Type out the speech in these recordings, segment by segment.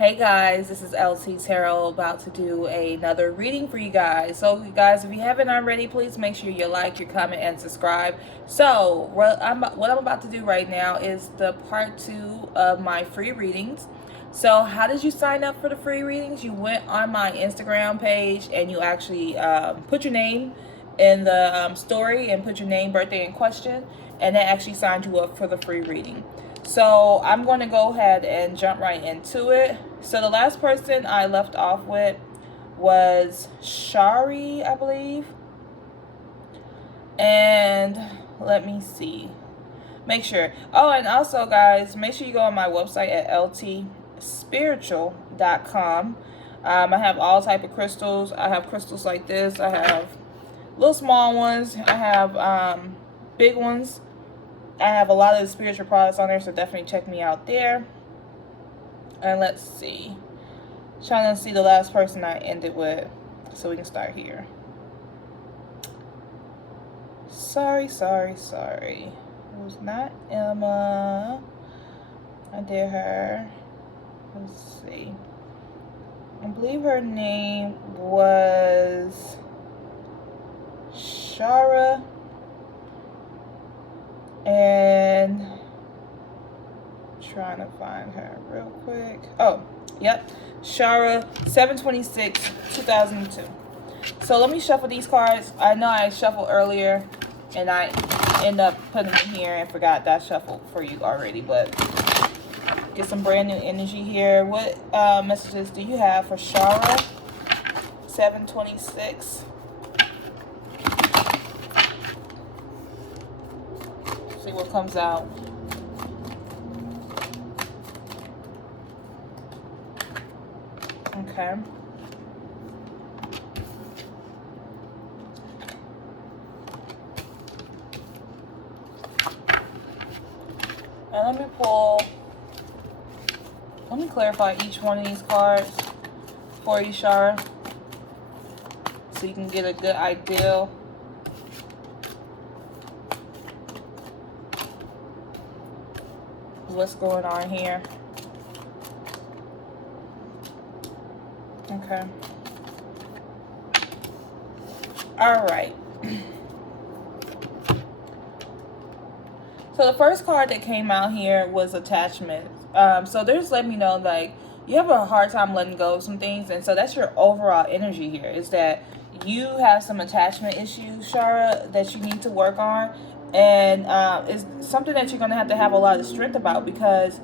Hey guys, this is LT Tarot about to do another reading for you guys. So you guys, if you haven't already, please make sure you like, you comment, and subscribe. So what I'm about to do right now is the part 2 of my free readings. So how did you sign up for the free readings? You went on my Instagram page and you actually put your name in the story and put your name, birthday, and question, and that actually signed you up for the free reading. So I'm going to go ahead and jump right into it. So the last person I left off with was Shari, I believe. And let me see. Make sure. Oh, and also guys, make sure you go on my website at ltspiritual.com. I have all type of crystals. I have crystals like this. I have little small ones. I have big ones. I have a lot of the spiritual products on there, so definitely check me out there. And let's see. Trying to see the last person I ended with, so we can start here. Sorry. It was not Emma. I did her. Let's see. I believe her name was Shara. And trying to find her real quick. Oh, yep. Shara, 7/26/2002. So let me shuffle these cards. I know I shuffled earlier and I end up putting them in here and forgot that I shuffled for you already, but get some brand new energy here. What messages do you have for Shara, 7/26? See what comes out. Okay. And let me clarify each one of these cards for you, Shara, so you can get a good idea. What's going on here. Okay. All right. So the first card that came out here was attachment. So they're just letting me know, like, you have a hard time letting go of some things, and so that's your overall energy here, is that you have some attachment issues, Shara, that you need to work on. And it's something that you're going to have a lot of strength about, because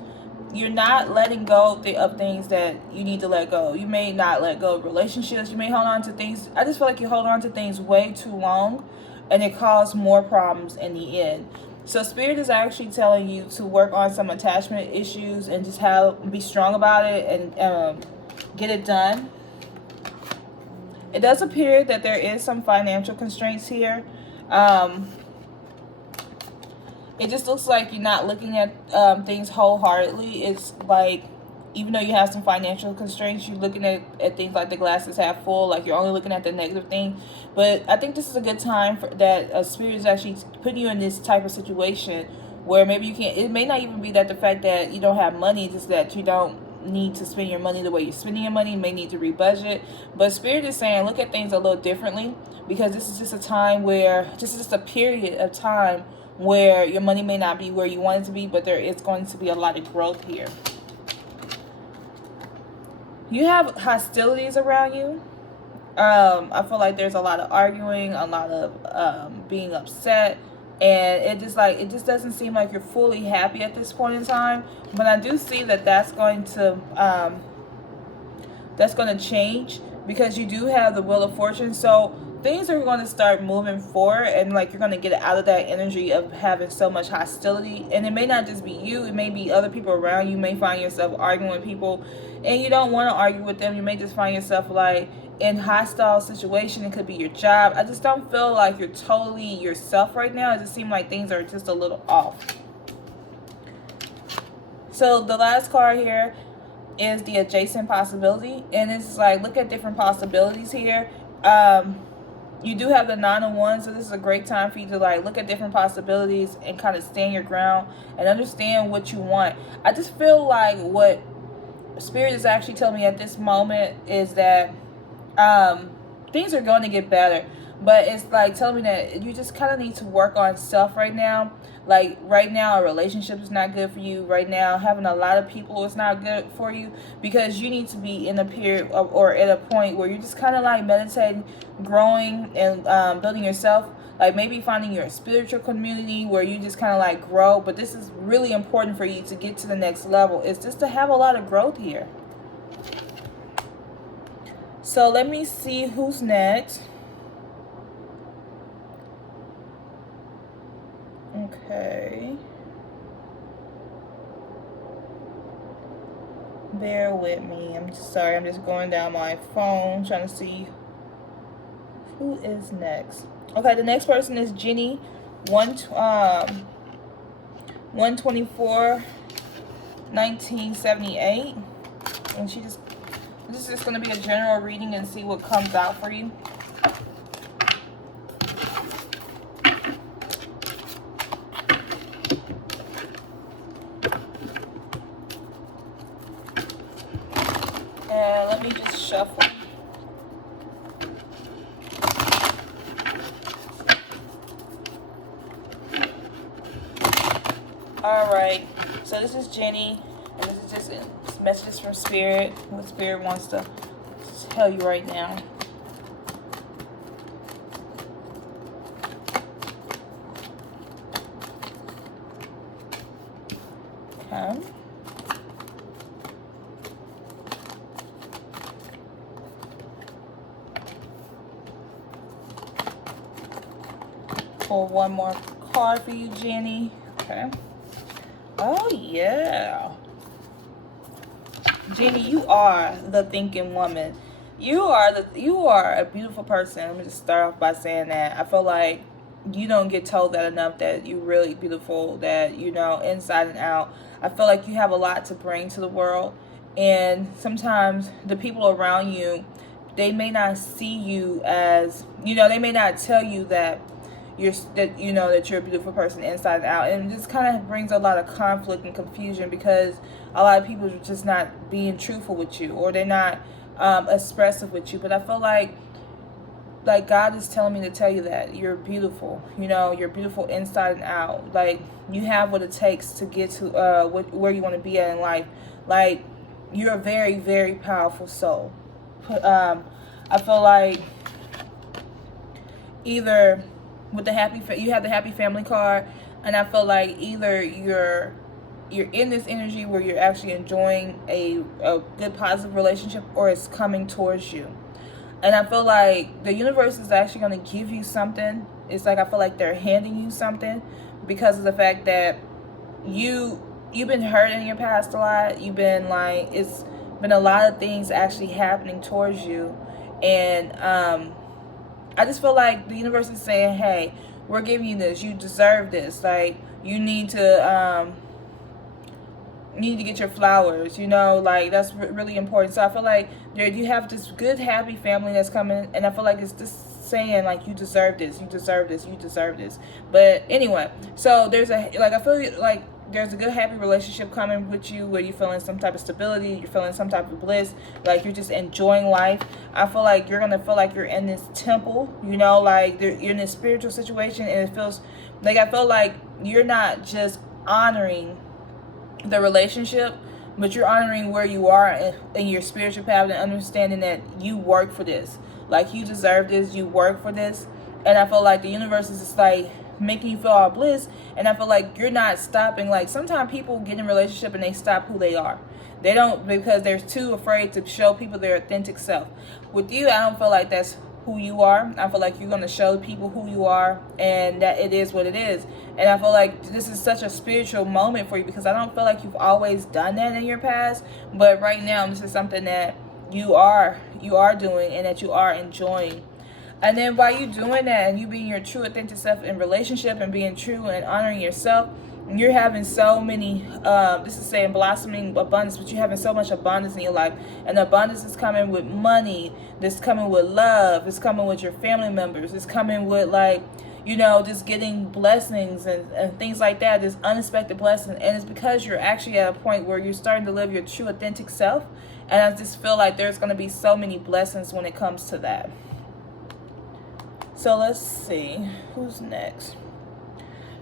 you're not letting go of things that you need to let go. You may not let go of relationships. You may hold on to things. I just feel like you hold on to things way too long, and it causes more problems in the end. So Spirit is actually telling you to work on some attachment issues and just be strong about it and get it done. It does appear that there is some financial constraints here. It just looks like you're not looking at things wholeheartedly. It's like, even though you have some financial constraints, you're looking at things like the glass is half full, like you're only looking at the negative thing. But I think this is a good time for that Spirit is actually putting you in this type of situation where maybe you can't, it may not even be that the fact that you don't have money, just that you don't need to spend your money the way you're spending your money. You may need to rebudget. But Spirit is saying, look at things a little differently, because this is just a time where, this is just a period of time where your money may not be where you want it to be, but there is going to be a lot of growth here. You have hostilities around you. I feel like there's a lot of arguing, a lot of being upset, and it just doesn't seem like you're fully happy at this point in time. But I do see that that's going to change, because you do have the Wheel of Fortune. So things are going to start moving forward, and like you're going to get out of that energy of having so much hostility. And it may not just be you, it may be other people around you. You may find yourself arguing with people and you don't want to argue with them. You may just find yourself like in hostile situation. It could be your job. I just don't feel like you're totally yourself right now. It just seems like things are just a little off. So the last card here is the adjacent possibility, and it's like, look at different possibilities here. You do have the 9 of Wands, so this is a great time for you to like look at different possibilities and kind of stand your ground and understand what you want. I just feel like what Spirit is actually telling me at this moment is that things are going to get better, but it's like telling me that you just kind of need to work on self right now. Like right now, a relationship is not good for you. Right now, having a lot of people is not good for you, because you need to be in a period of, or at a point where you're just kind of like meditating, growing, and building yourself. Like maybe finding your spiritual community where you just kind of like grow. But this is really important for you to get to the next level. It's just to have a lot of growth here. So let me see who's next. Okay. Bear with me. I'm just sorry. I'm just going down my phone trying to see who is next. Okay, the next person is Jenny, 124, 1978. And this is just going to be a general reading and see what comes out for you. And let me just shuffle. Alright, so this is Jenny, and this is just messages from Spirit, what Spirit wants to tell you right now. Okay. Pull one more card for you, Jenny. Okay. Oh, yeah. Jenny, you are the thinking woman. You are a beautiful person. Let me just start off by saying that. I feel like you don't get told that enough, that you're really beautiful, that, you know, inside and out. I feel like you have a lot to bring to the world. And sometimes the people around you, they may not see you as, you know, they may not tell you that you're a beautiful person inside and out, and it just kind of brings a lot of conflict and confusion, because a lot of people are just not being truthful with you, or they're not expressive with you. But I feel like God is telling me to tell you that you're beautiful. You know, you're beautiful inside and out. Like, you have what it takes to get to where you want to be at in life. Like, you're a very, very powerful soul. I feel like either with you have the happy family card, and I feel like either you're in this energy where you're actually enjoying a good positive relationship, or it's coming towards you. And I feel like the universe is actually going to give you something. It's like I feel like they're handing you something, because of the fact that you've been hurt in your past a lot. You've been like, it's been a lot of things actually happening towards you, and I just feel like the universe is saying, hey, we're giving you this. You deserve this. Like, you need to get your flowers, you know, like, that's really important. So I feel like you have this good, happy family that's coming, and I feel like it's just saying, like, you deserve this, you deserve this, you deserve this. But anyway, so I feel like there's a good, happy relationship coming with you, where you're feeling some type of stability, you're feeling some type of bliss, like you're just enjoying life. I feel like you're gonna feel like you're in this temple, you know, like you're in this spiritual situation, and it feels like, I feel like you're not just honoring the relationship, but you're honoring where you are in your spiritual path, and understanding that you work for this. Like, you deserve this, you work for this. And I feel like the universe is just like making you feel all bliss, and I feel like you're not stopping. Like, sometimes people get in a relationship and they stop who they are. They don't, because they're too afraid to show people their authentic self. With you, I don't feel like that's who you are. I feel like you're going to show people who you are, and that it is what it is. And I feel like this is such a spiritual moment for you, because I don't feel like you've always done that in your past, but right now this is something that you are doing, and that you are enjoying. And then by you doing that, and you being your true authentic self in relationship, and being true and honoring yourself, you're having so many, this is saying blossoming abundance, but you're having so much abundance in your life. And the abundance is coming with money, this coming with love, it's coming with your family members, it's coming with, like, you know, just getting blessings and things like that, this unexpected blessing. And it's because you're actually at a point where you're starting to live your true authentic self. And I just feel like there's going to be so many blessings when it comes to that. So let's see. Who's next?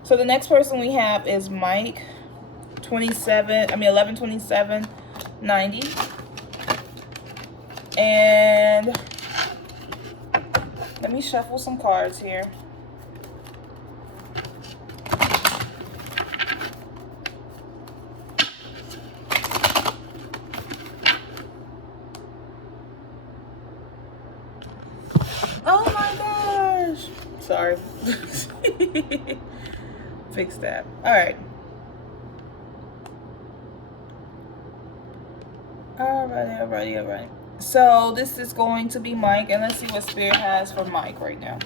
So the next person we have is Mike, 11/27/90. And let me shuffle some cards here. Oh my gosh. Sorry. Fix that. All right. Alrighty. So this is going to be Mike, and let's see what Spirit has for Mike right now.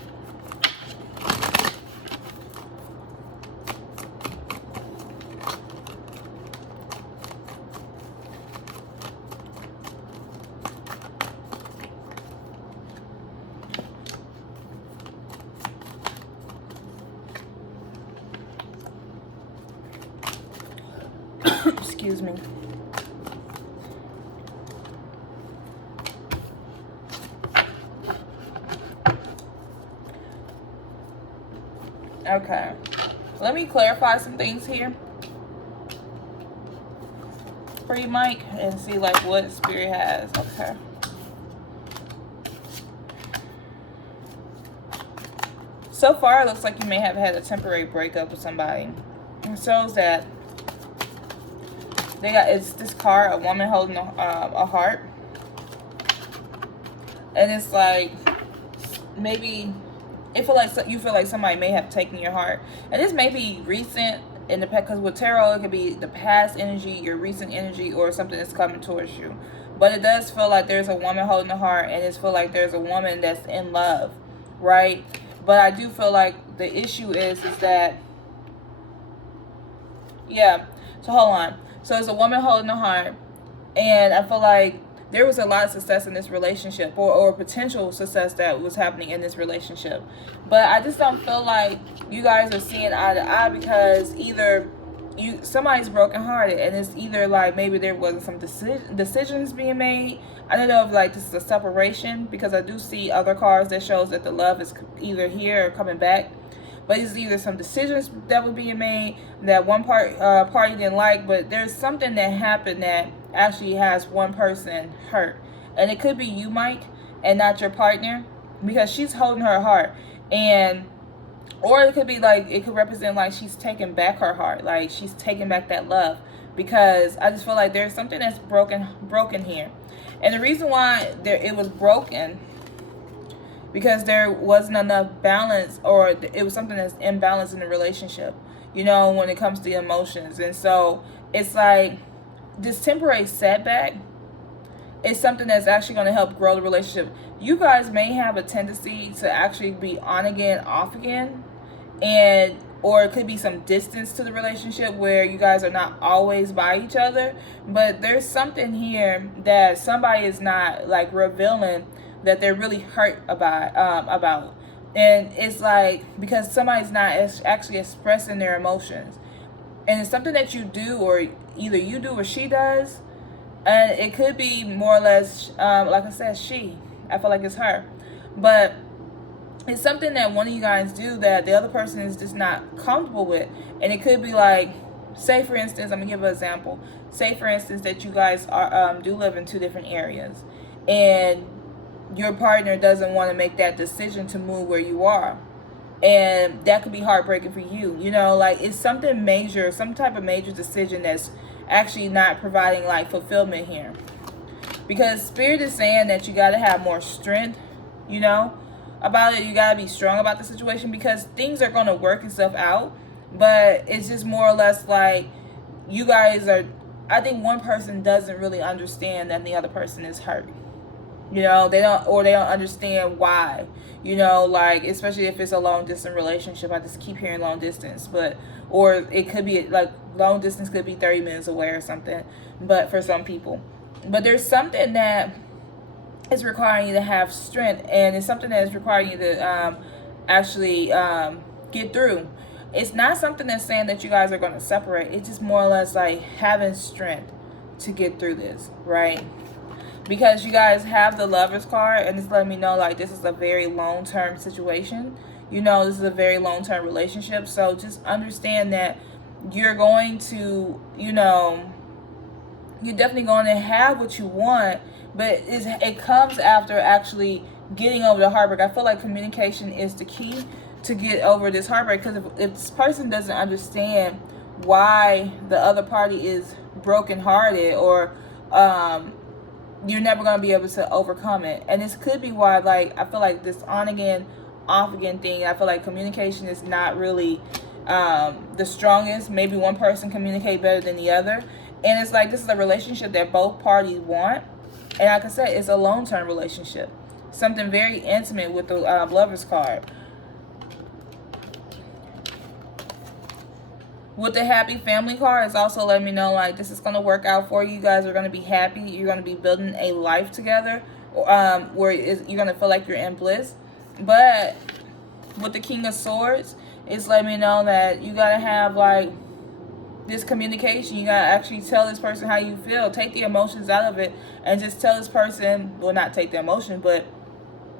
Excuse me. Okay, let me clarify some things here for you, Mike, and see like what Spirit has. Okay. So far, it looks like you may have had a temporary breakup with somebody. It shows that it's this card, a woman holding a heart, and it's like maybe you feel like somebody may have taken your heart, and this may be recent in the past, because with tarot it could be the past energy, your recent energy, or something that's coming towards you. But it does feel like there's a woman holding a heart, and it feel like there's a woman that's in love, right? But I do feel like the issue is that, yeah. So hold on. So it's a woman holding a heart, and I feel like there was a lot of success in this relationship, or potential success that was happening in this relationship. But I just don't feel like you guys are seeing eye to eye, because either somebody's brokenhearted, and it's either like maybe there wasn't some decisions being made. I don't know if like this is a separation, because I do see other cards that shows that the love is either here or coming back. But it's either some decisions that were being made that one party didn't like, but there's something that happened that actually has one person hurt. And it could be you, Mike, and not your partner, because she's holding her heart. Or it could be like, it could represent like she's taking back her heart, like she's taking back that love. Because I just feel like there's something that's broken here. And the reason why it was broken, because there wasn't enough balance, or it was something that's imbalanced in the relationship, you know, when it comes to emotions. And so it's like this temporary setback is something that's actually going to help grow the relationship. You guys may have a tendency to actually be on again, off again, or it could be some distance to the relationship where you guys are not always by each other. But there's something here that somebody is not like revealing that they're really hurt about. And it's like, because somebody's not actually expressing their emotions, and it's something that you do, or either you do or she does. And it could be more or less, like I said, I feel like it's her, but it's something that one of you guys do that the other person is just not comfortable with. And it could be like, say for instance, I'm gonna give an example. Say for instance that you guys are do live in two different areas, and your partner doesn't want to make that decision to move where you are. And that could be heartbreaking for you. You know, like it's something major, some type of major decision that's actually not providing like fulfillment here. Because Spirit is saying that you got to have more strength, you know, about it. You got to be strong about the situation, because things are going to work itself out. But it's just more or less like you guys are, I think one person doesn't really understand that the other person is hurt. You know, they don't understand why, you know, like, especially if it's a long distance relationship. I just keep hearing long distance, or it could be like long distance could be 30 minutes away or something, but for some people. But there's something that is requiring you to have strength, and it's something that is requiring you to actually get through. It's not something that's saying that you guys are going to separate. It's just more or less like having strength to get through this, right? Because you guys have the Lovers card, and it's letting me know like this is a very long-term situation. You know, this is a very long-term relationship. So just understand that you're going to, you know, you're definitely going to have what you want, but it comes after actually getting over the heartbreak. I feel like communication is the key to get over this heartbreak, because if this person doesn't understand why the other party is brokenhearted, or you're never going to be able to overcome it. And this could be why, like, I feel like this on again, off again thing, I feel like communication is not really the strongest. Maybe one person communicate better than the other. And it's like this is a relationship that both parties want. And like I said, it's a long-term relationship. Something very intimate with the Lovers card. With the Happy Family card, it's also letting me know like this is going to work out for you. You guys are going to be happy. You're going to be building a life together, where you're going to feel like you're in bliss. But with the King of Swords, it's letting me know that you got to have like this communication. You got to actually tell this person how you feel. Take the emotions out of it and just tell this person, well, not take the emotion, but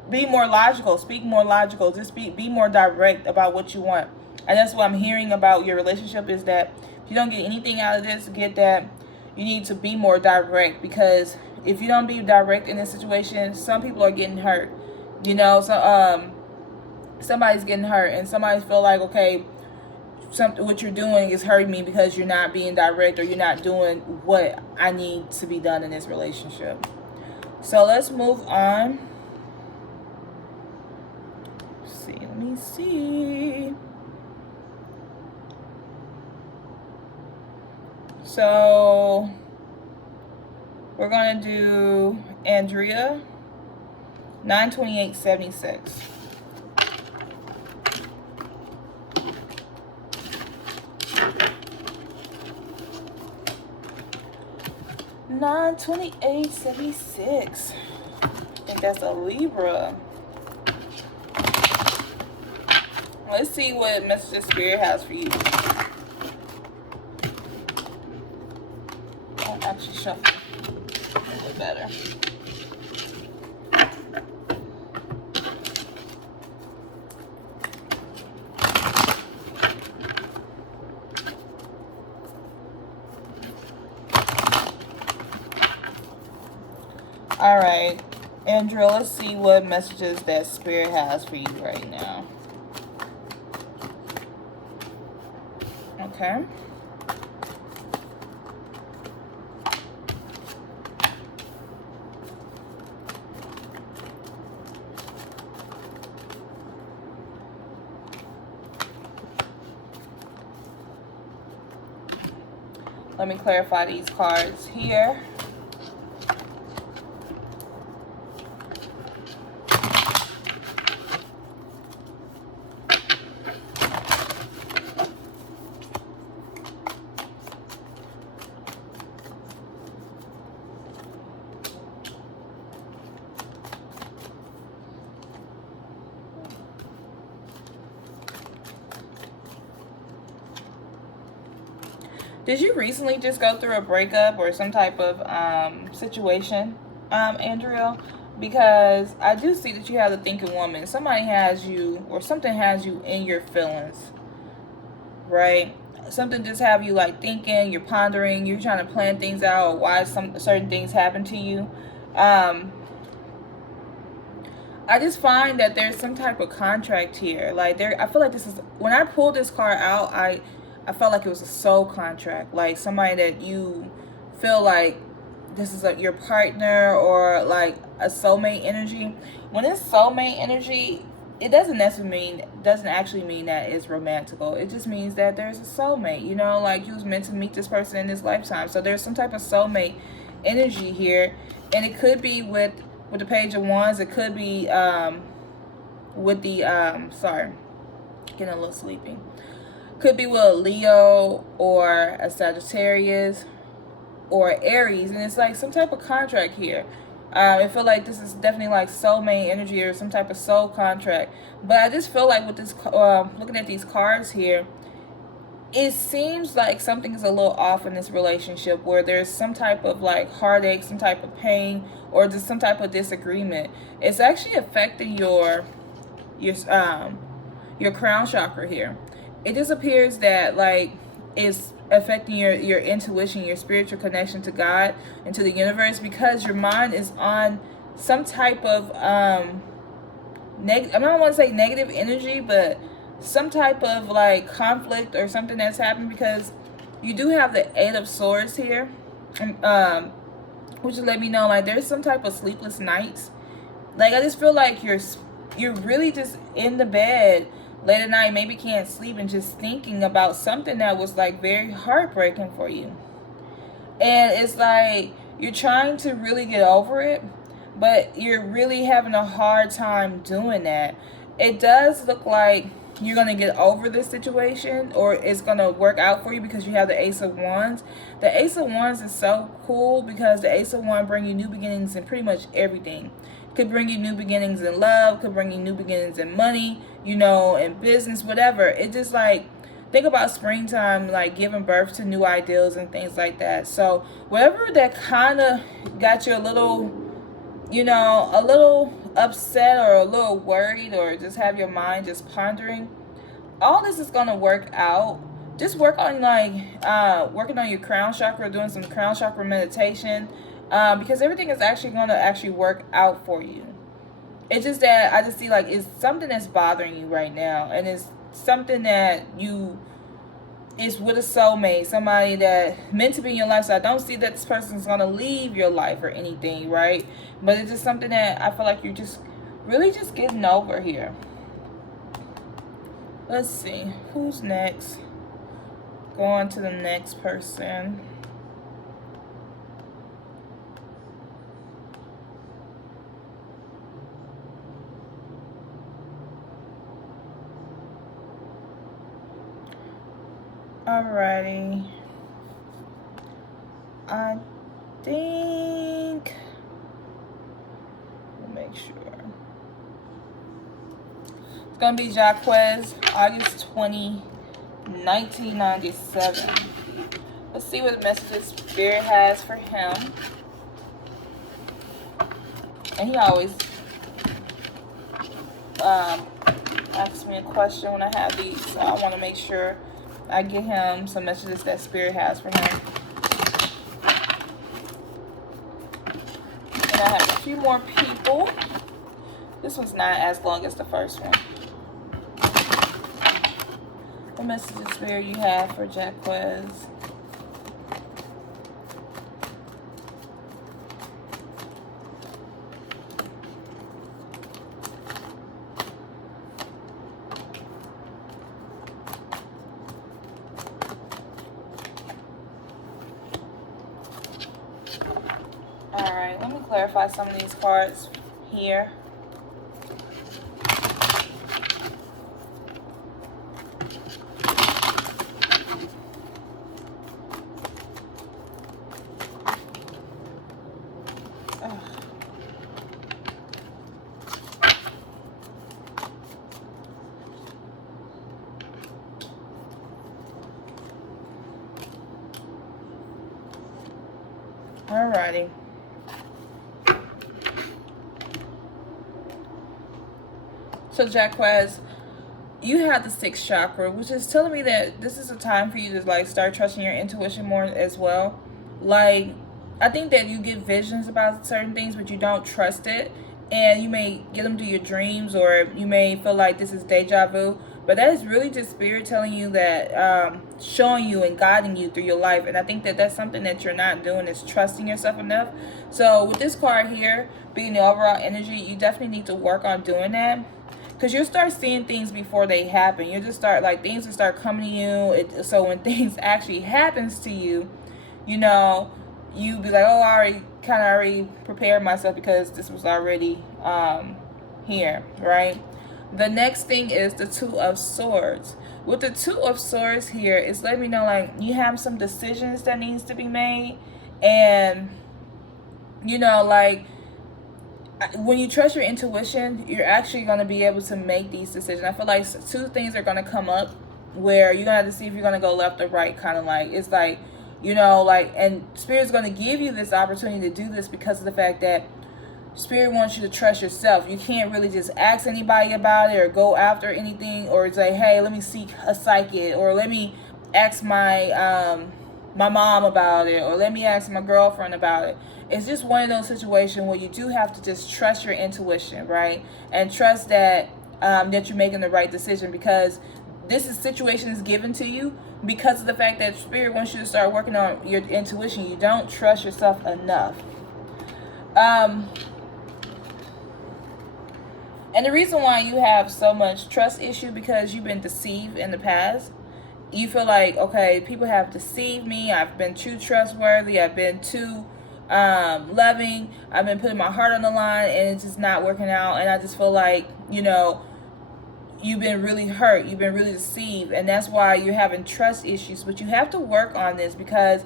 be more logical. Speak more logical. Just be more direct about what you want. And that's what I'm hearing about your relationship, is that if you don't get anything out of this, get that you need to be more direct. Because if you don't be direct in this situation, some people are getting hurt. You know, so somebody's getting hurt, and somebody feel like, okay, what you're doing is hurting me because you're not being direct, or you're not doing what I need to be done in this relationship. So let's move on. Let me see. So we're going to do Andrea, 92876. $928.76. I think that's a Libra. Let's see what Mr. Spirit has for you. I'll actually shuffle a little better. All right, Andrea, let's see what messages that Spirit has for you right now. Okay. Let me clarify these cards here. Did you recently just go through a breakup or some type of situation, Andrea? Because I do see that you have the thinking woman. Somebody has you, or something has you in your feelings, right? Something just have you like thinking, you're pondering, you're trying to plan things out, or why some certain things happen to you. I just find that there's some type of contract here. Like I feel like this is, when I pulled this card out, I felt like it was a soul contract, like somebody that you feel like this is your partner, or like a soulmate energy. When it's soulmate energy, it doesn't actually mean that it's romantical. It just means that there's a soulmate, you know, like you was meant to meet this person in this lifetime. So there's some type of soulmate energy here, and it could be with the Page of Wands. It could be with the sorry, getting a little sleepy. Could be with a Leo or a Sagittarius or Aries, and it's like some type of contract here. I feel like this is definitely like soulmate energy or some type of soul contract. But I just feel like with this, looking at these cards here, it seems like something is a little off in this relationship where there's some type of like heartache, some type of pain, or just some type of disagreement. It's actually affecting your your crown chakra here. It just appears that like it's affecting your intuition, your spiritual connection to God and to the universe, because your mind is on some type of I don't want to say negative energy, but some type of like conflict or something that's happened, because you do have the Eight of Swords here, which would let me know like there's some type of sleepless nights. Like I just feel like you're really just in the bed late at night, maybe can't sleep, and just thinking about something that was like very heartbreaking for you. And it's like you're trying to really get over it, but you're really having a hard time doing that. It does look like you're going to get over this situation, or it's going to work out for you, because you have the Ace of Wands. The Ace of Wands is so cool because the Ace of Wands bring you new beginnings in pretty much everything. Could bring you new beginnings in love, could bring you new beginnings in money, in business, whatever. It just like, think about springtime, like giving birth to new ideals and things like that. So whatever that kind of got you a little, a little upset or a little worried, or just have your mind just pondering, all this is going to work out. Just work on working on your crown chakra, doing some crown chakra meditation, because everything is actually going to actually work out for you. It's just that I just see like it's something that's bothering you right now, and it's something that is with a soulmate, somebody that meant to be in your life. So I don't see that this person's going to leave your life or anything, right? But it's just something that I feel like you're just really just getting over here. Let's see, who's next? Go on to the next person. Alrighty. I think, we'll make sure. It's going to be Jaquez, August 20, 1997. Let's see what messages Spirit has for him. And he always asks me a question when I have these, so I want to make sure I get him some messages that Spirit has for him. And I have a few more people. This one's not as long as the first one. What messages, Spirit, you have for Jaquez? Alright, let me clarify some of these cards here. Alrighty. So Jaquez, you have the Sixth Chakra, which is telling me that this is a time for you to like start trusting your intuition more as well. Like, I think that you get visions about certain things, but you don't trust it, and you may get them through your dreams, or you may feel like this is deja vu. But that is really just Spirit telling you that, showing you and guiding you through your life. And I think that that's something that you're not doing, is trusting yourself enough. So with this card here, being the overall energy, you definitely need to work on doing that. Because you'll start seeing things before they happen. You'll just start, like, things will start coming to you. So when things actually happens to you, you be like, oh, I already prepared myself, because this was already here, right? The next thing is the Two of Swords. With the Two of Swords here, it's letting me know, like, you have some decisions that needs to be made. And, like, when you trust your intuition, you're actually going to be able to make these decisions. I feel like two things are going to come up where you're going to have to see if you're going to go left or right, kind of like, it's like, you know, like, and Spirit's going to give you this opportunity to do this because of the fact that Spirit wants you to trust yourself. You can't really just ask anybody about it or go after anything or say, hey, let me seek a psychic, or let me ask my my mom about it, or let me ask my girlfriend about it. It's just one of those situations where you do have to just trust your intuition, right? And trust that that you're making the right decision, because situation is given to you because of the fact that Spirit wants you to start working on your intuition. You don't trust yourself enough. And the reason why you have so much trust issue, because you've been deceived in the past. You feel like, okay, people have deceived me. I've been too trustworthy. I've been too loving. I've been putting my heart on the line, and it's just not working out. And I just feel like, you know, you've been really hurt. You've been really deceived. And that's why you're having trust issues. But you have to work on this, because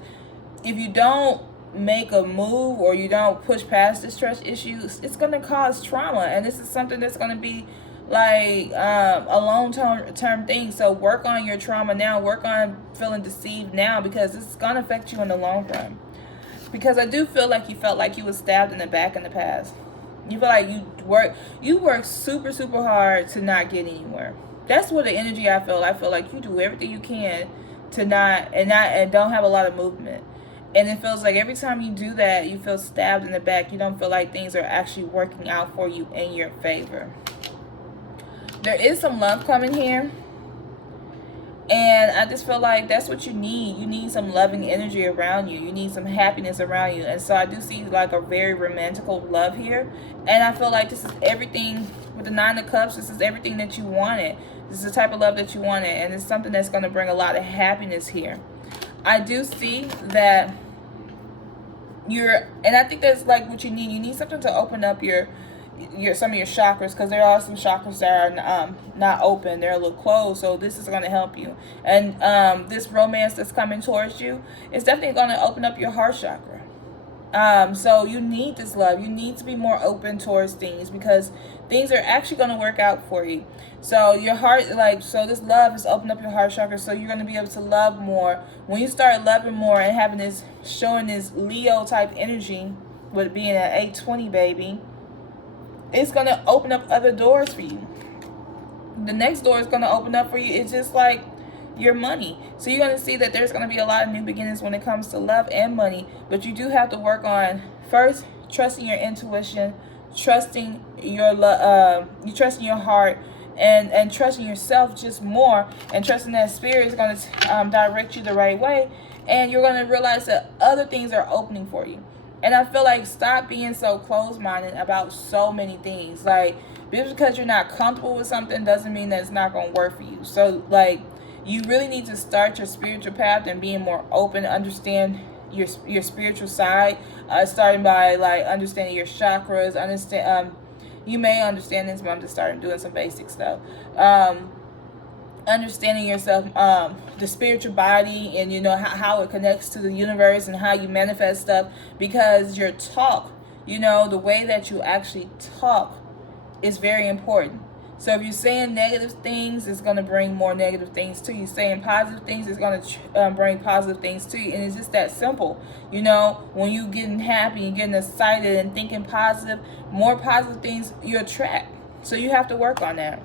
if you don't make a move or you don't push past this trust issues, it's going to cause trauma. And this is something that's going to be like a long-term thing. So work on your trauma now. Work on feeling deceived now, because this is going to affect you in the long run. Because I do feel like you felt like you was stabbed in the back in the past. You feel like you work super, super hard to not get anywhere. That's what the energy I feel. I feel like you do everything you can to not don't have a lot of movement. And it feels like every time you do that, you feel stabbed in the back. You don't feel like things are actually working out for you in your favor. There is some love coming here. And I just feel like that's what you need. You need some loving energy around you. You need some happiness around you. And so I do see like a very romantical love here. And I feel like this is everything with the Nine of Cups. This is everything that you wanted. This is the type of love that you wanted. And it's something that's going to bring a lot of happiness here. I do see that and I think that's like what you need. You need something to open up your some of your chakras, because there are some chakras that are not open. They're a little closed. So this is going to help you. And this romance that's coming towards you is definitely going to open up your heart chakra. So you need this love. You need to be more open towards things, because things are actually going to work out for you. So your heart, so this love is opening up your heart chakra. So you're going to be able to love more. When you start loving more and having this, showing this Leo type energy with being an 820 baby, it's going to open up other doors for you. The next door is going to open up for you. It's just like your money. So you're going to see that there's going to be a lot of new beginnings when it comes to love and money. But you do have to work on, first, trusting your intuition, trusting your you trusting your heart, and trusting yourself just more, and trusting that Spirit is going to direct you the right way. And you're going to realize that other things are opening for you. And I feel like stop being so closed-minded about so many things. Like, just because you're not comfortable with something doesn't mean that it's not going to work for you. So, like, you really need to start your spiritual path and being more open, understand your spiritual side, starting by, like, understanding your chakras. You may understand this, but I'm just starting doing some basic stuff. Understanding yourself, the spiritual body, and you know how it connects to the universe and how you manifest stuff, because your talk, you know, the way that you actually talk is very important. So if you're saying negative things, it's going to bring more negative things to you. Saying positive things is going to bring positive things to you. And it's just that simple. You know, when you're getting happy and getting excited and thinking positive, more positive things you attract. So you have to work on that.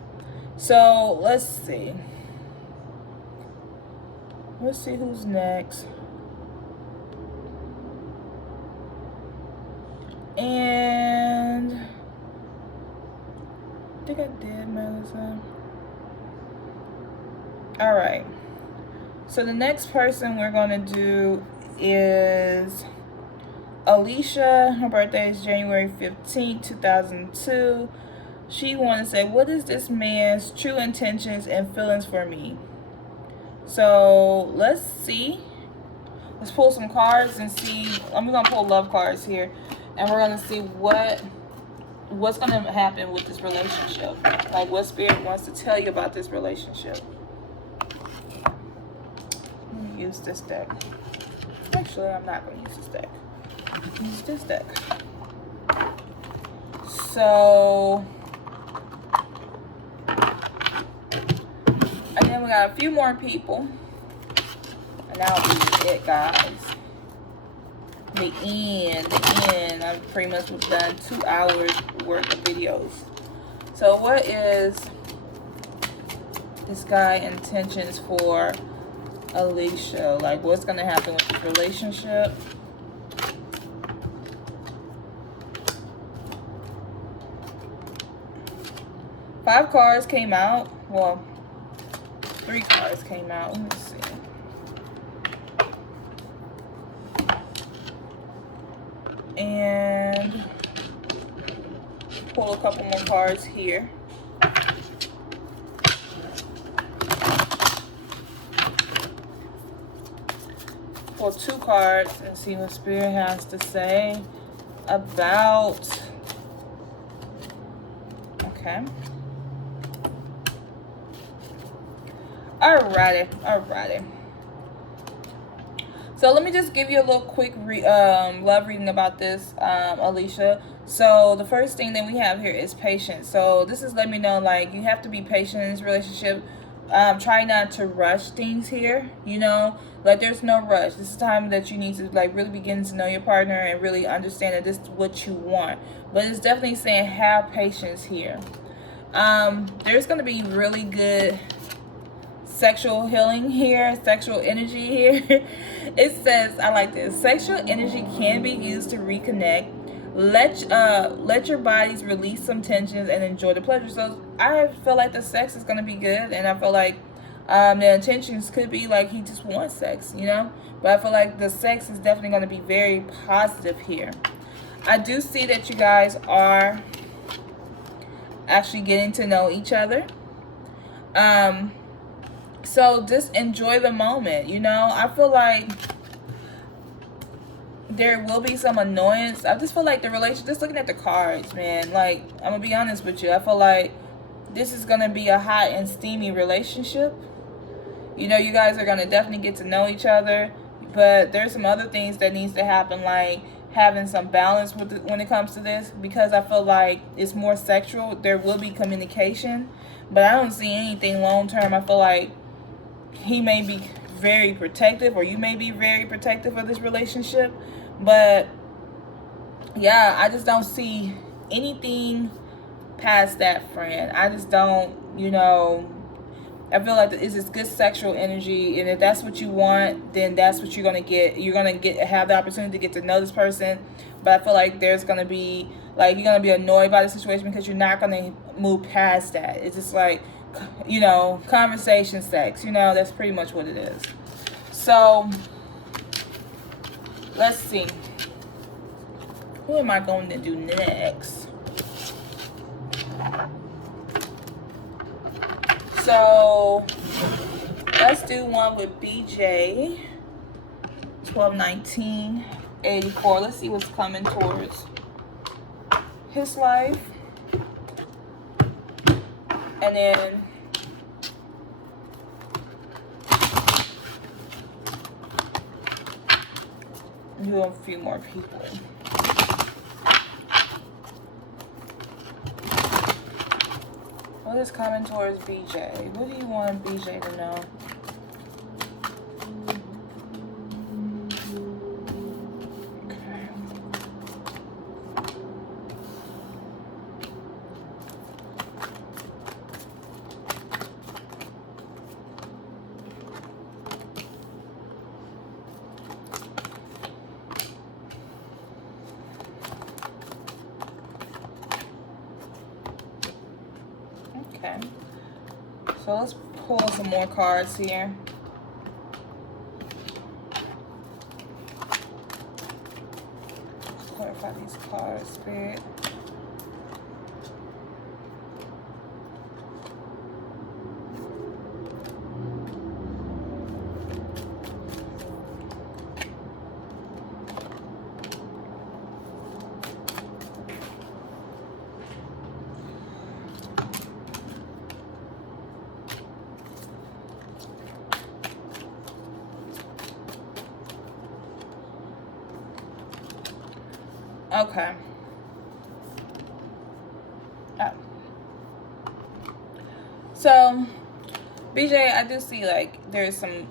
So let's see. Let's see who's next. And I think I did Melissa. All right. So the next person we're going to do is Alicia. Her birthday is January 15th, 2002. She wanted to say, what is this man's true intentions and feelings for me? So let's see. Let's pull some cards and see. I'm going to pull love cards here. And we're going to see what's going to happen with this relationship. Like, what Spirit wants to tell you about this relationship. Let me use this deck. Actually, I'm not going to use this deck. Use this deck. So, and then we got a few more people. And that'll be it, guys. The end. I've pretty much done 2 hours worth of videos. So what is this guy intentions for Alicia? Like, what's going to happen with this relationship? Five cards came out. Well, 3 cards came out. Let me see. And pull a couple more cards here. Pull 2 cards and see what Spirit has to say about. Okay. Alrighty. So let me just give you a little quick love reading about this, Alicia. So the first thing that we have here is patience. So this is letting me know, like, you have to be patient in this relationship. Try not to rush things here, you know. Like, there's no rush. This is time that you need to, like, really begin to know your partner and really understand that this is what you want. But it's definitely saying have patience here. There's going to be really good sexual healing here, sexual energy here. It says, I like this. Sexual energy can be used to reconnect. Let your bodies release some tensions and enjoy the pleasure. So I feel like the sex is going to be good, and I feel like the intentions could be like he just wants sex, you know. But I feel like the sex is definitely going to be very positive here. I do see that you guys are actually getting to know each other. So just enjoy the moment, you know. I feel like there will be some annoyance. I just feel like the relationship, just looking at the cards, man, like, I'm going to be honest with you. I feel like this is going to be a hot and steamy relationship. You know, you guys are going to definitely get to know each other. But there's some other things that needs to happen, like having some balance with when it comes to this. Because I feel like it's more sexual. There will be communication. But I don't see anything long term. I feel like he may be very protective, or you may be very protective of this relationship. But yeah, I just don't see anything past that, friend. I just don't, you know. I feel like it's this good sexual energy, and if that's what you want, then that's what you're gonna get. You're gonna have the opportunity to get to know this person. But I feel like there's gonna be, like, you're gonna be annoyed by the situation because you're not gonna move past that. It's just like, you know, conversation sex, you know. That's pretty much what it is. So let's see, who am I going to do next? So let's do one with BJ 121984. Let's see what's coming towards his life. And then do a few more people. What is coming towards BJ? What do you want BJ to know? Okay, so let's pull some more cards here. Let's clarify these cards, Spirit. Okay. So, BJ, I do see like there's some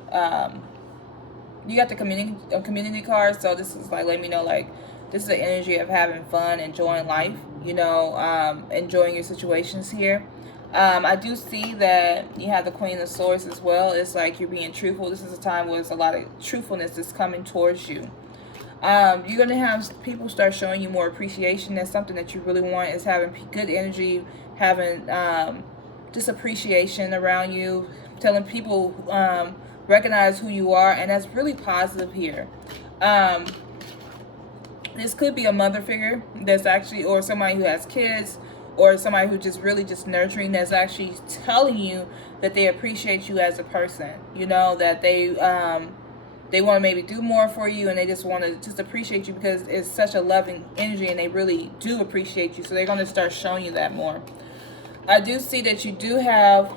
you got the community card, so this is like letting me know like this is the energy of having fun, enjoying life, you know, enjoying your situations here. I do see that you have the Queen of Swords as well. It's like you're being truthful. This is a time where there's a lot of truthfulness that's coming towards you. You're going to have people start showing you more appreciation. That's something that you really want, is having good energy, having just appreciation around you, telling people recognize who you are, and that's really positive here. This could be a mother figure that's actually, or somebody who has kids, or somebody who just really just nurturing, that's actually telling you that they appreciate you as a person, you know, that they want to maybe do more for you, and they just want to just appreciate you because it's such a loving energy and they really do appreciate you. So they're going to start showing you that more. I do see that you do have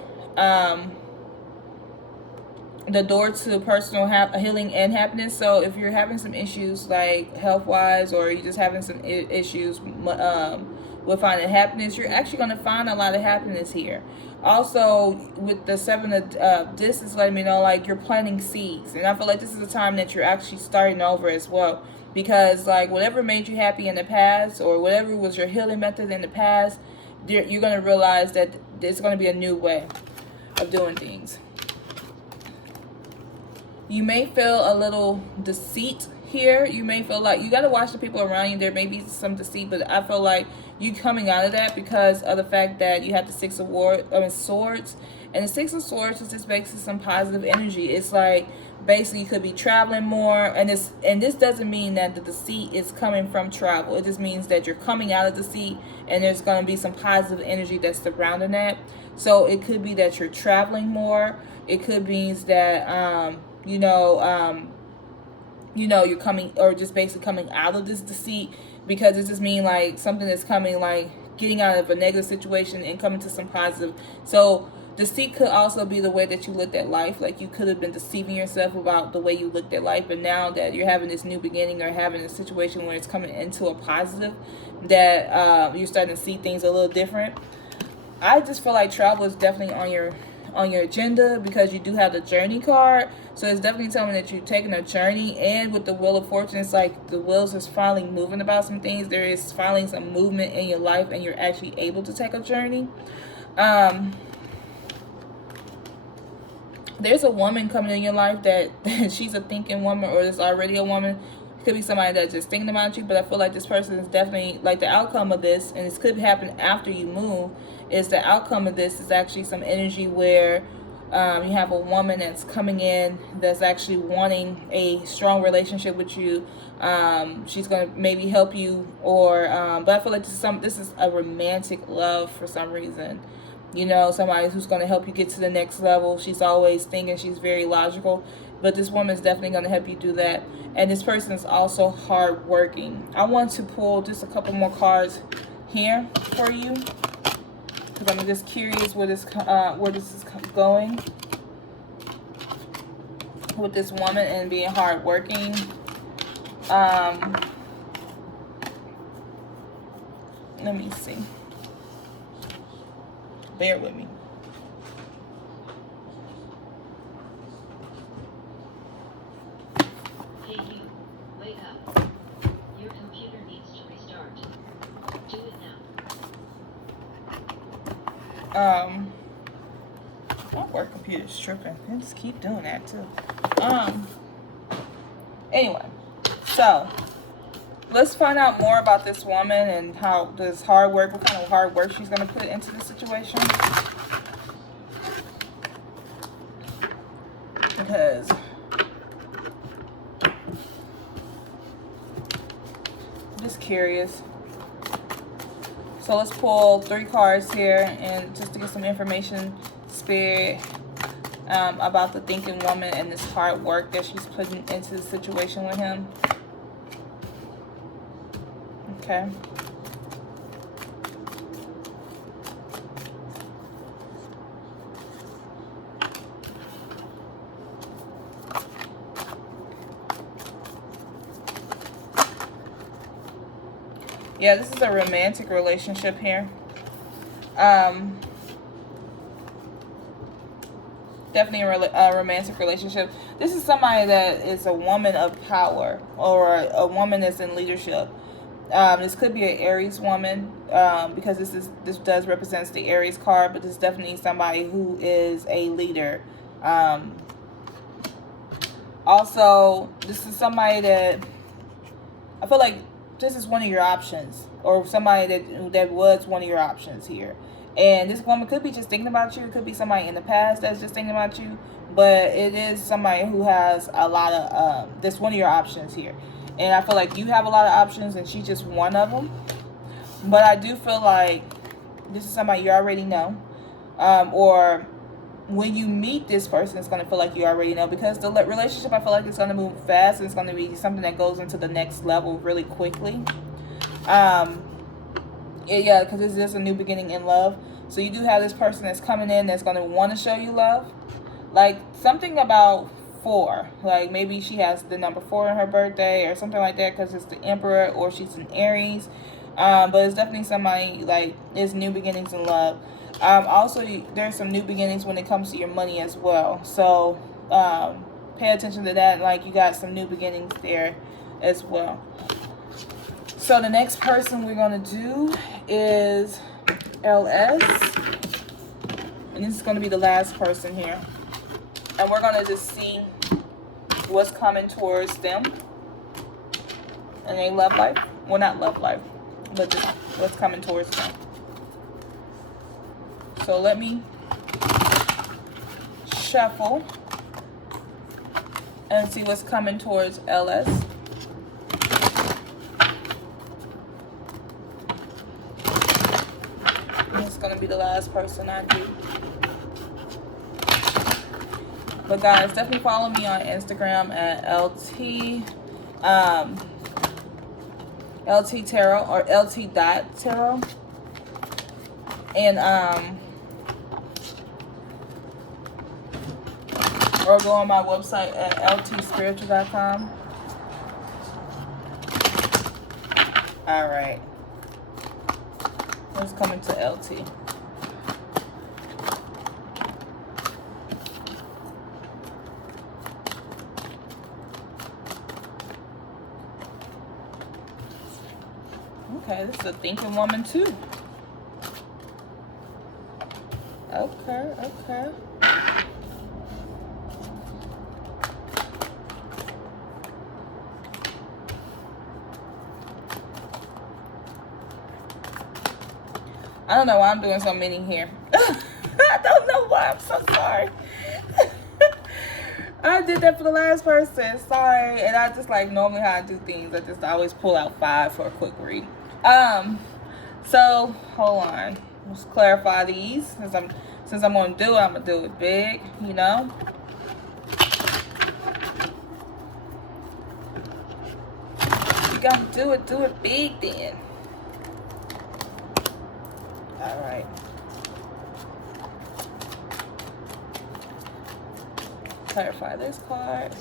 the door to personal healing and happiness. So if you're having some issues like health-wise, or you're just having some issues with finding happiness, you're actually going to find a lot of happiness here. Also, with the Seven of this is letting me know like you're planting seeds, and I feel like this is a time that you're actually starting over as well, because like whatever made you happy in the past, or whatever was your healing method in the past, you're going to realize that there's going to be a new way of doing things. You may feel a little deceit here. You may feel like you got to watch the people around you. There may be some deceit, but I feel like you coming out of that because of the fact that you have the Six of Swords, and the Six of Swords is just basically some positive energy. It's like basically you could be traveling more, and this doesn't mean that the deceit is coming from travel. It just means that you're coming out of deceit, and there's going to be some positive energy that's surrounding that. So it could be that you're traveling more. It could be that you're coming, or just basically coming out of this deceit, because it just means like something that's coming, like getting out of a negative situation and coming to some positive. So deceit could also be the way that you looked at life. Like you could have been deceiving yourself about the way you looked at life, but now that you're having this new beginning, or having a situation where it's coming into a positive, that you're starting to see things a little different. I just feel like travel is definitely on your agenda, because you do have the journey card. So it's definitely telling me that you're taking a journey. And with the Wheel of Fortune, it's like the wheels is finally moving about some things. There is finally some movement in your life, and you're actually able to take a journey. There's a woman coming in your life that she's a thinking woman, or there's already a woman. It could be somebody that's just thinking about you, but I feel like this person is definitely, like the outcome of this, and this could happen after you move, is the outcome of this is actually some energy where you have a woman that's coming in that's actually wanting a strong relationship with you. She's going to maybe help you, or but I feel like this is a romantic love for some reason. You know, somebody who's going to help you get to the next level. She's always thinking, she's very logical, but this woman is definitely going to help you do that. And this person is also hardworking. I want to pull just a couple more cards here for you, because I'm just curious where this is going with this woman and being hardworking. Let me see. Bear with me. Hey you, wake up. Your computer needs to restart. Do it now. My work computer's tripping. They just keep doing that too. Anyway, so let's find out more about this woman and how this hard work, what kind of hard work she's going to put into the situation. Because I'm just curious. So let's pull 3 cards here, and just to get some information, Spirit, about the thinking woman and this hard work that she's putting into the situation with him. Okay. Yeah, this is a romantic relationship here. definitely a romantic relationship. This is somebody that is a woman of power, or a woman that's in leadership. This could be an Aries woman, because this does represents the Aries card, but this is definitely somebody who is a leader. Also, this is somebody that I feel like this is one of your options, or somebody that was one of your options here. And this woman could be just thinking about you. It could be somebody in the past that's just thinking about you, but it is somebody who has a lot of that's one of your options here. And I feel like you have a lot of options, and she's just one of them. But I do feel like this is somebody you already know, or when you meet this person, it's going to feel like you already know, because the relationship, I feel like it's going to move fast, and it's going to be something that goes into the next level really quickly. Yeah, because this is a new beginning in love. So you do have this person that's coming in that's going to want to show you love. Like something about 4. Like maybe she has the number 4 in her birthday or something like that, because it's the Emperor, or she's an Aries. But it's definitely somebody, like, it's new beginnings in love. Also, there's some new beginnings when it comes to your money as well. So pay attention to that. Like, you got some new beginnings there as well. So the next person we're going to do is LS. And this is going to be the last person here. And we're going to just see what's coming towards them in their love life. Well, not love life, but just what's coming towards them. So let me shuffle and see what's coming towards LS. And it's going to be the last person I do. But guys, definitely follow me on Instagram at LT Tarot, or LT.Tarot. And or go on my website at ltspiritual.com. Alright. Let's come into LT. Okay, this is a thinking woman too. Okay. I don't know why I'm doing so many here. I don't know why. I'm so sorry. I did that for the last person. Sorry. And I just, like, normally how I do things, I just always pull out 5 for a quick read. So hold on. Let's clarify these. Since I'm gonna do it, I'm gonna do it big, you know. You gotta do it big then. Alright. Clarify this card.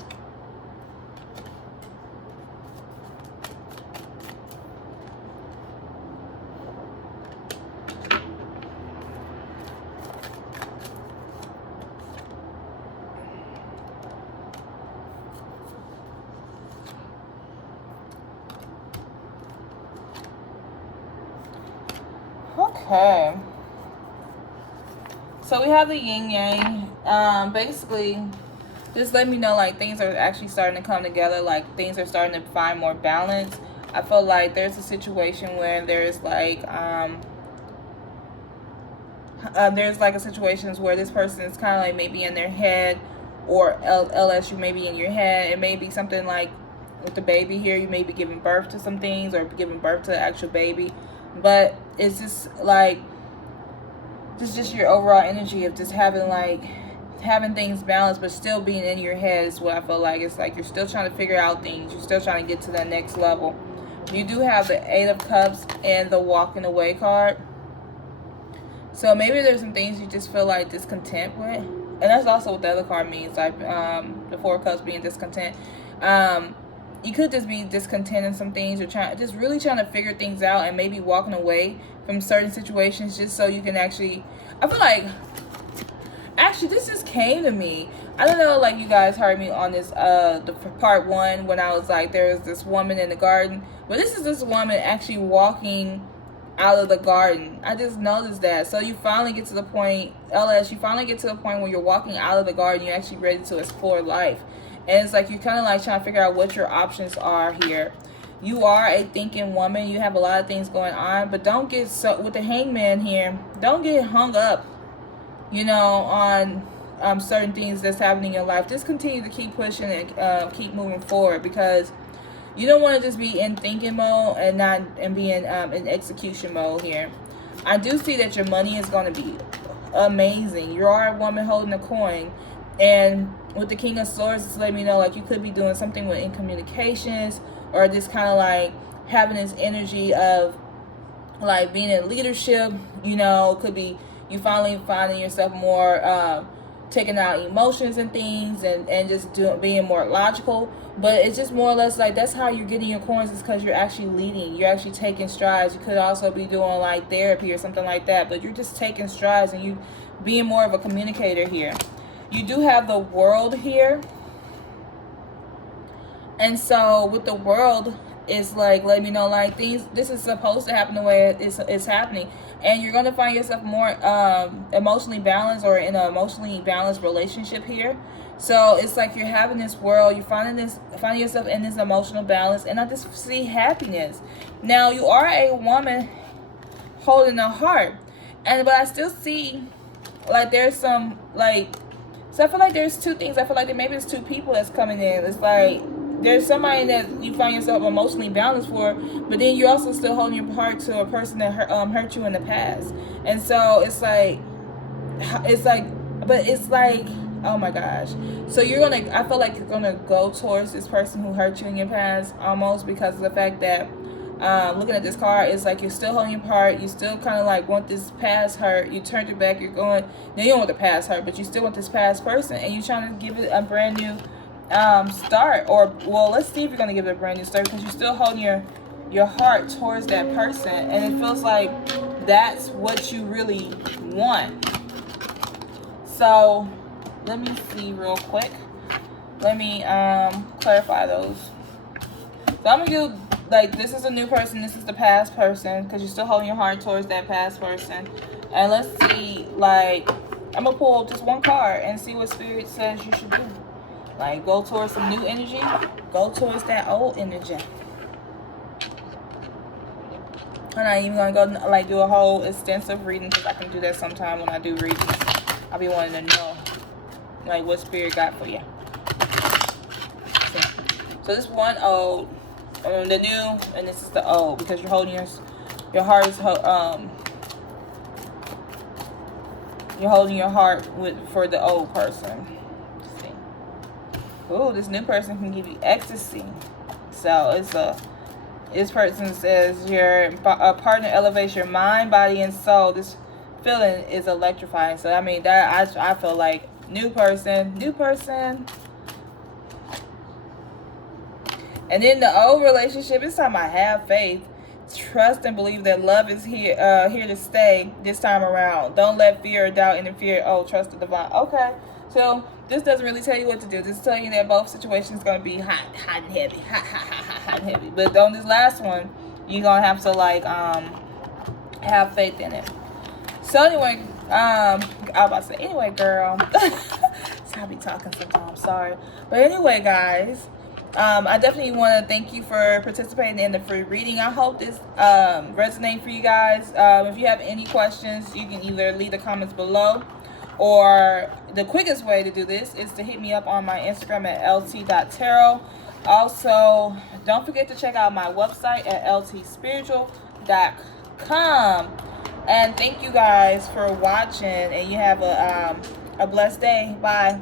Okay. So we have the Yin Yang. Basically, just let me know, like, things are actually starting to come together. Like, things are starting to find more balance. I feel like there's a situation where there's like a situations where this person is kind of like maybe in their head, or LS, you may be in your head. It may be something like with the baby here, you may be giving birth to some things, or giving birth to the actual baby. But it's just like, this is just your overall energy of just having things balanced, but still being in your head is what I feel like. It's like you're still trying to figure out things. You're still trying to get to that next level. You do have the 8 of Cups and the Walking Away card. So maybe there's some things you just feel like discontent with. And that's also what the other card means, like the 4 of Cups being discontent. You could just be discontent in some things. You're really trying to figure things out, and maybe walking away from certain situations just so you can actually, I feel like, Actually, this just came to me. I don't know, like, you guys heard me on this, the part 1, when I was like, there was this woman in the garden. But this is this woman actually walking out of the garden. I just noticed that. So you finally get to the point, LS, you finally get to the point where you're walking out of the garden. You're actually ready to explore life. And it's like you're kind of like trying to figure out what your options are here. You are a thinking woman. You have a lot of things going on. But don't get so, with the hangman here, don't get hung up, you know, on certain things that's happening in your life. Just continue to keep pushing and keep moving forward, because you don't want to just be in thinking mode and not and be in execution mode here. I do see that your money is going to be amazing. You are a woman holding a coin, and with the King of Swords, it's letting me know like you could be doing something with in communications, or just kind of like having this energy of like being in leadership. You know, could be you finally finding yourself more taking out emotions and things, and just being more logical. But it's just more or less like that's how you're getting your coins, is because you're actually leading. You're actually taking strides. You could also be doing like therapy or something like that, but you're just taking strides and you being more of a communicator here. You do have the World here. And so with the World, it's like, let me know, like, things, this is supposed to happen the way it's happening. And you're going to find yourself more emotionally balanced, or in an emotionally balanced relationship here. So it's like you're having this world, you're finding yourself in this emotional balance, and I just see happiness. Now, you are a woman holding a heart, but I still see like there's some like, so I feel like there's two things. I feel like maybe it's two people that's coming in. It's like there's somebody that you find yourself emotionally balanced for, but then you're also still holding your heart to a person that hurt you in the past. And so it's like, oh my gosh. So I feel like you're gonna go towards this person who hurt you in your past, almost because of the fact that looking at this card, it's like you're still holding your heart. You still kind of like want this past hurt. You turned it back. You're going, now you don't want the past hurt, but you still want this past person, and you're trying to give it a brand new start. Or, well, let's see if you're going to give it a brand new start, because you're still holding your heart towards that person, and it feels like that's what you really want. So let me see real quick. Let me clarify those. So I'm going to do, like, this is a new person, this is the past person, because you're still holding your heart towards that past person. And let's see, like, I'm going to pull just one card and see what Spirit says you should do. Like, go towards some new energy, go towards that old energy. I'm not even going to go, like, do a whole extensive reading, because I can do that sometime when I do readings. I'll be wanting to know, like, what Spirit got for you. So this one old, the new, and this is the old, because you're holding your heart is you're holding your heart for the old person. Let's see. Ooh, this new person can give you ecstasy. So this person says your partner elevates your mind, body, and soul. This feeling is electrifying. So I mean that I feel like new person. And in the old relationship, it's time I have faith, trust, and believe that love is here to stay this time around. Don't let fear or doubt interfere. Oh, trust the divine. Okay, so this doesn't really tell you what to do. This is telling you that both situations going to be hot and heavy, hot and heavy. But on this last one, you're gonna have to like have faith in it. So anyway, I was about to say anyway, girl. So I be talking sometimes. Sorry, but anyway, guys. I definitely want to thank you for participating in the free reading. I hope this resonates for you guys. If you have any questions, you can either leave the comments below, or the quickest way to do this is to hit me up on my Instagram at lt.tarot. Also, don't forget to check out my website at ltspiritual.com. And thank you guys for watching, and you have a blessed day. Bye.